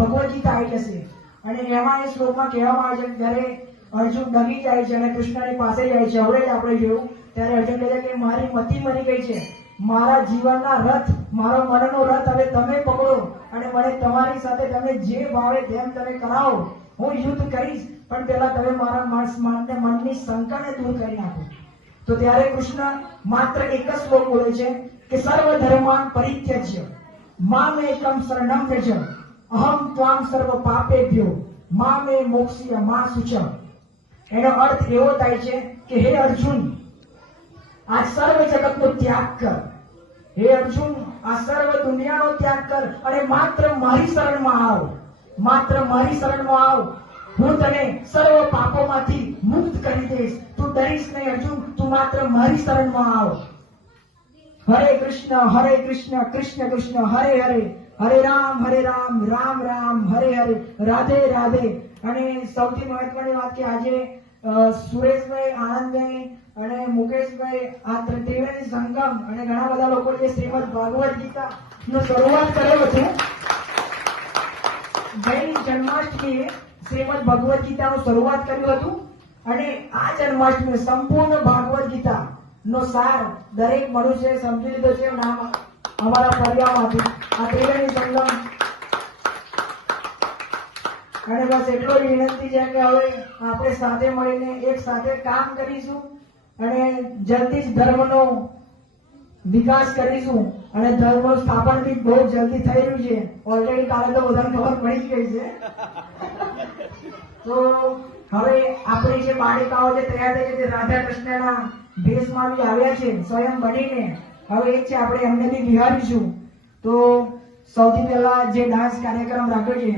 ભગવદ ગીતા આવી જશે. અને એમાં એ શ્લોકમાં કહેવામાં આવે છે જ્યારે અર્જુન ડગી જાય છે અને કૃષ્ણની પાસે જાય છે હવે જ આપણે જોયું, ત્યારે અર્જુન કહે છે કે મારી મતિ મરી ગઈ છે. મારા જીવનના રથ, મારો મનનો રથ હવે તમે પકડો અને મને તમારી સાથે તમે જે ભાવે તેમ તમે કરાવો. હું યુદ્ધ કરીશ, પણ પહેલા તમે મારા મનને, મનની શંકાને દૂર કરી નાખો. તો ત્યારે કૃષ્ણ માત્ર એક જ શ્લોક બોલે છે કે સર્વ ધર્માન પરિત્યજ્ય. મામ એકમ શરણમ વ્રજ અહમ ત્વામ સર્વ પાપેભ્યો, મામે મોક્ષીય મા સુચ એનો અર્થ એવો થાય છે કે હે અર્જુન, આ સર્વ જગતનો ત્યાગ કર. હે અર્જુન, આ સર્વ દુનિયાનો ત્યાગ કર. અને માત્ર મારી શરણમાં આવ. માત્ર મારી શરણમાં આવ. હું તને સર્વ પાપોમાંથી મુક્ત કરી દઈશ. તું ડરીશ નહીં અર્જુન, તું માત્ર મારી શરણમાં આવ. હરે કૃષ્ણ હરે કૃષ્ણ કૃષ્ણ કૃષ્ણ, હરે હરે. હરે રામ હરે રામ રામ રામ, હરે હરે, રાધે રાધે. અને સૌથી મહત્વની વાત કે આજે સુરેશભાઈ આનંદભાઈ અને મુકેશભાઈ આ ત્રિવેણી સંગમ અને ઘણા બધા લોકો જે શ્રીમદ ભાગવત ગીતા નો શરૂઆત કર્યો છે. જૈન જન્માષ્ટમીએ શ્રીમદ ભગવદ ગીતાનું શરૂઆત કર્યું હતું. અને આ જન્માષ્ટમી સંપૂર્ણ ભાગવદ ગીતા નો સાર દરેક મનુષ્યએ સમજી લીધો છે. નામ અમારા ફરિયામાંથી આ ત્રિવેણી સંગમ. અને બસ એટલો જ વિનંતી છે કે હવે આપણે સાથે મળીને એક સાથે કામ કરીશું અને જલ્દી જ ધર્મનો વિકાસ કરીશું અને ધર્મ સ્થાપન બી બહુ જલ્દી થઈ રહ્યું છે. ઓલરેડી કાલે તો બધાને ખબર પડી ગઈ છે. તો હવે આપણી જે બાળિકાઓ જે તૈયાર થઈ છે તે રાધા કૃષ્ણના ભેષમાં બી આવ્યા છે. સ્વયં બનીને હવે એ છે આપણે એમને બી વિહારીશું તો સૌથી પહેલા જે ડાન્સ કાર્યક્રમ રાખ્યો છે